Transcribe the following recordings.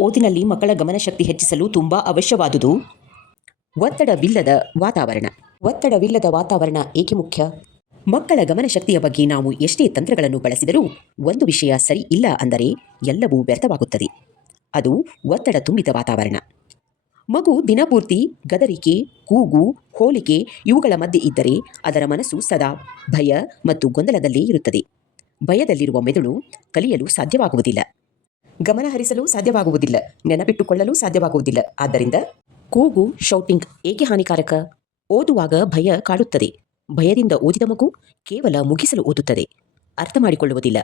ಓದಿನಲ್ಲಿ ಮಕ್ಕಳ ಗಮನಶಕ್ತಿ ಹೆಚ್ಚಿಸಲು ತುಂಬ ಅವಶ್ಯವಾದುದು ಒತ್ತಡವಿಲ್ಲದ ವಾತಾವರಣ. ಒತ್ತಡವಿಲ್ಲದ ವಾತಾವರಣ ಏಕೆ ಮುಖ್ಯ? ಮಕ್ಕಳ ಗಮನಶಕ್ತಿಯ ಬಗ್ಗೆ ನಾವು ಎಷ್ಟೇ ತಂತ್ರಗಳನ್ನು ಬಳಸಿದರೂ ಒಂದು ವಿಷಯ ಸರಿ ಇಲ್ಲ ಅಂದರೆ ಎಲ್ಲವೂ ವ್ಯರ್ಥವಾಗುತ್ತದೆ. ಅದು ಒತ್ತಡ ತುಂಬಿದ ವಾತಾವರಣ. ಮಗು ದಿನಪೂರ್ತಿ ಗದರಿಕೆ, ಕೂಗು, ಹೋಲಿಕೆ ಇವುಗಳ ಮಧ್ಯೆ ಇದ್ದರೆ ಅದರ ಮನಸ್ಸು ಸದಾ ಭಯ ಮತ್ತು ಗೊಂದಲದಲ್ಲೇ ಇರುತ್ತದೆ. ಭಯದಲ್ಲಿರುವ ಮೆದುಳು ಕಲಿಯಲು ಸಾಧ್ಯವಾಗುವುದಿಲ್ಲ, ಗಮನಹರಿಸಲು ಸಾಧ್ಯವಾಗುವುದಿಲ್ಲ, ನೆನಪಿಟ್ಟುಕೊಳ್ಳಲು ಸಾಧ್ಯವಾಗುವುದಿಲ್ಲ. ಆದ್ದರಿಂದ ಕೂಗು, ಶೌಟಿಂಗ್ ಏಕೆ ಹಾನಿಕಾರಕ? ಓದುವಾಗ ಭಯ ಕಾಡುತ್ತದೆ. ಭಯದಿಂದ ಓದಿದ ಮಗು ಕೇವಲ ಮುಗಿಸಲು ಓದುತ್ತದೆ, ಅರ್ಥ ಮಾಡಿಕೊಳ್ಳುವುದಿಲ್ಲ.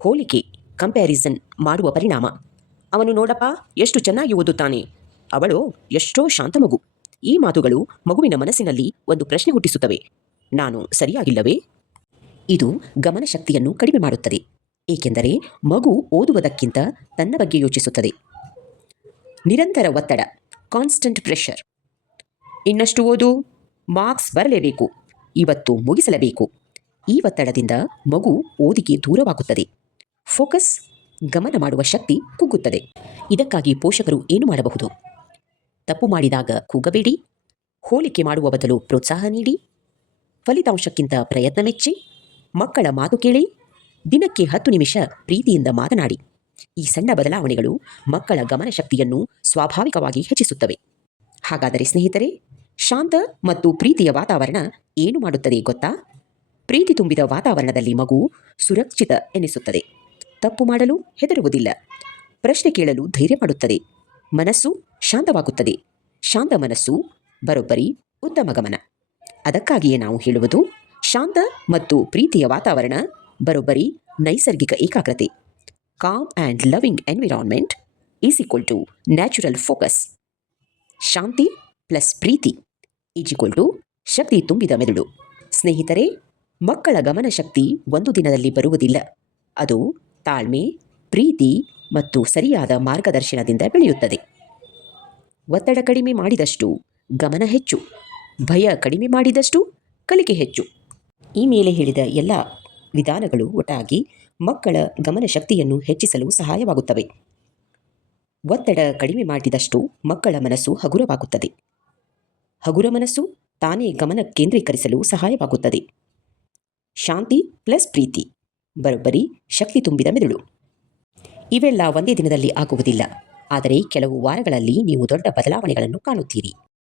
ಹೋಲಿಕೆ, ಕಂಪ್ಯಾರಿಸನ್ ಮಾಡುವ ಪರಿಣಾಮ. ಅವನು ನೋಡಪ್ಪ ಎಷ್ಟು ಚೆನ್ನಾಗಿ ಓದುತ್ತಾನೆ, ಅವಳೋ ಎಷ್ಟೋ ಶಾಂತ ಮಗು. ಈ ಮಾತುಗಳು ಮಗುವಿನ ಮನಸ್ಸಿನಲ್ಲಿ ಒಂದು ಪ್ರಶ್ನೆ ಹುಟ್ಟಿಸುತ್ತವೆ: ನಾನು ಸರಿಯಾಗಿಲ್ಲವೇ? ಇದು ಗಮನಶಕ್ತಿಯನ್ನು ಕಡಿಮೆ ಮಾಡುತ್ತದೆ, ಏಕೆಂದರೆ ಮಗು ಓದುವುದಕ್ಕಿಂತ ತನ್ನ ಬಗ್ಗೆ ಯೋಚಿಸುತ್ತದೆ. ನಿರಂತರ ಒತ್ತಡ, ಕಾನ್ಸ್ಟಂಟ್ ಪ್ರೆಷರ್. ಇನ್ನಷ್ಟು ಓದು, ಮಾರ್ಕ್ಸ್ ಬರಲೇಬೇಕು, ಇವತ್ತು ಮುಗಿಸಲೇಬೇಕು. ಈ ಒತ್ತಡದಿಂದ ಮಗು ಓದಿಗೆ ದೂರವಾಗುತ್ತದೆ. ಫೋಕಸ್, ಗಮನ ಮಾಡುವ ಶಕ್ತಿ ಕುಗ್ಗುತ್ತದೆ. ಇದಕ್ಕಾಗಿ ಪೋಷಕರು ಏನು ಮಾಡಬಹುದು? ತಪ್ಪು ಮಾಡಿದಾಗ ಕೂಗಬೇಡಿ, ಹೋಲಿಕೆ ಮಾಡುವ ಬದಲು ಪ್ರೋತ್ಸಾಹ ನೀಡಿ, ಫಲಿತಾಂಶಕ್ಕಿಂತ ಪ್ರಯತ್ನ ಮೆಚ್ಚಿ, ಮಕ್ಕಳ ಮಾತು ಕೇಳಿ, ದಿನಕ್ಕೆ 10 ನಿಮಿಷ ಪ್ರೀತಿಯಿಂದ ಮಾತನಾಡಿ. ಈ ಸಣ್ಣ ಬದಲಾವಣೆಗಳು ಮಕ್ಕಳ ಗಮನಶಕ್ತಿಯನ್ನು ಸ್ವಾಭಾವಿಕವಾಗಿ ಹೆಚ್ಚಿಸುತ್ತವೆ. ಹಾಗಾದರೆ ಸ್ನೇಹಿತರೆ, ಶಾಂತ ಮತ್ತು ಪ್ರೀತಿಯ ವಾತಾವರಣ ಏನು ಮಾಡುತ್ತದೆ ಗೊತ್ತಾ? ಪ್ರೀತಿ ತುಂಬಿದ ವಾತಾವರಣದಲ್ಲಿ ಮಗು ಸುರಕ್ಷಿತ ಎನಿಸುತ್ತದೆ. ತಪ್ಪು ಮಾಡಲು ಹೆದರುವುದಿಲ್ಲ, ಪ್ರಶ್ನೆ ಕೇಳಲು ಧೈರ್ಯ ಮಾಡುತ್ತದೆ, ಮನಸ್ಸು ಶಾಂತವಾಗುತ್ತದೆ. ಶಾಂತ ಮನಸ್ಸು ಬರೋಬ್ಬರಿ ಉತ್ತಮ ಗಮನ. ಅದಕ್ಕಾಗಿಯೇ ನಾವು ಹೇಳುವುದು, ಶಾಂತ ಮತ್ತು ಪ್ರೀತಿಯ ವಾತಾವರಣ ಬರೋಬ್ಬರಿ ನೈಸರ್ಗಿಕ ಏಕಾಗ್ರತೆ. Calm and loving environment is equal to natural focus. ಶಾಂತಿ ಪ್ಲಸ್ ಪ್ರೀತಿ ಈಸ್ ಈಕ್ವಲ್ ಟು ಶಕ್ತಿ ತುಂಬಿದ ಮೆದುಳು. ಸ್ನೇಹಿತರೆ, ಮಕ್ಕಳ ಗಮನಶಕ್ತಿ ಒಂದು ದಿನದಲ್ಲಿ ಬರುವುದಿಲ್ಲ. ಅದು ತಾಳ್ಮೆ, ಪ್ರೀತಿ ಮತ್ತು ಸರಿಯಾದ ಮಾರ್ಗದರ್ಶನದಿಂದ ಬೆಳೆಯುತ್ತದೆ. ಒತ್ತಡ ಕಡಿಮೆ ಮಾಡಿದಷ್ಟು ಗಮನ ಹೆಚ್ಚು, ಭಯ ಕಡಿಮೆ ಮಾಡಿದಷ್ಟು ಕಲಿಕೆ ಹೆಚ್ಚು. ಈ ಮೇಲೆ ಹೇಳಿದ ಎಲ್ಲ ವಿಧಾನಗಳು ಒಟ್ಟಾಗಿ ಮಕ್ಕಳ ಗಮನಶಕ್ತಿಯನ್ನು ಹೆಚ್ಚಿಸಲು ಸಹಾಯವಾಗುತ್ತವೆ. ಒತ್ತಡ ಕಡಿಮೆ ಮಾಡಿದಷ್ಟು ಮಕ್ಕಳ ಮನಸ್ಸು ಹಗುರವಾಗುತ್ತದೆ. ಹಗುರ ಮನಸ್ಸು ತಾನೇ ಗಮನ ಕೇಂದ್ರೀಕರಿಸಲು ಸಹಾಯವಾಗುತ್ತದೆ. ಶಾಂತಿ ಪ್ಲಸ್ ಪ್ರೀತಿ ಬರೋಬ್ಬರಿ ಶಕ್ತಿ ತುಂಬಿದ ಮೆದುಳು. ಇವೆಲ್ಲ ಒಂದೇ ದಿನದಲ್ಲಿ ಆಗುವುದಿಲ್ಲ, ಆದರೆ ಕೆಲವು ವಾರಗಳಲ್ಲಿ ನೀವು ದೊಡ್ಡ ಬದಲಾವಣೆಗಳನ್ನು ಕಾಣುತ್ತೀರಿ.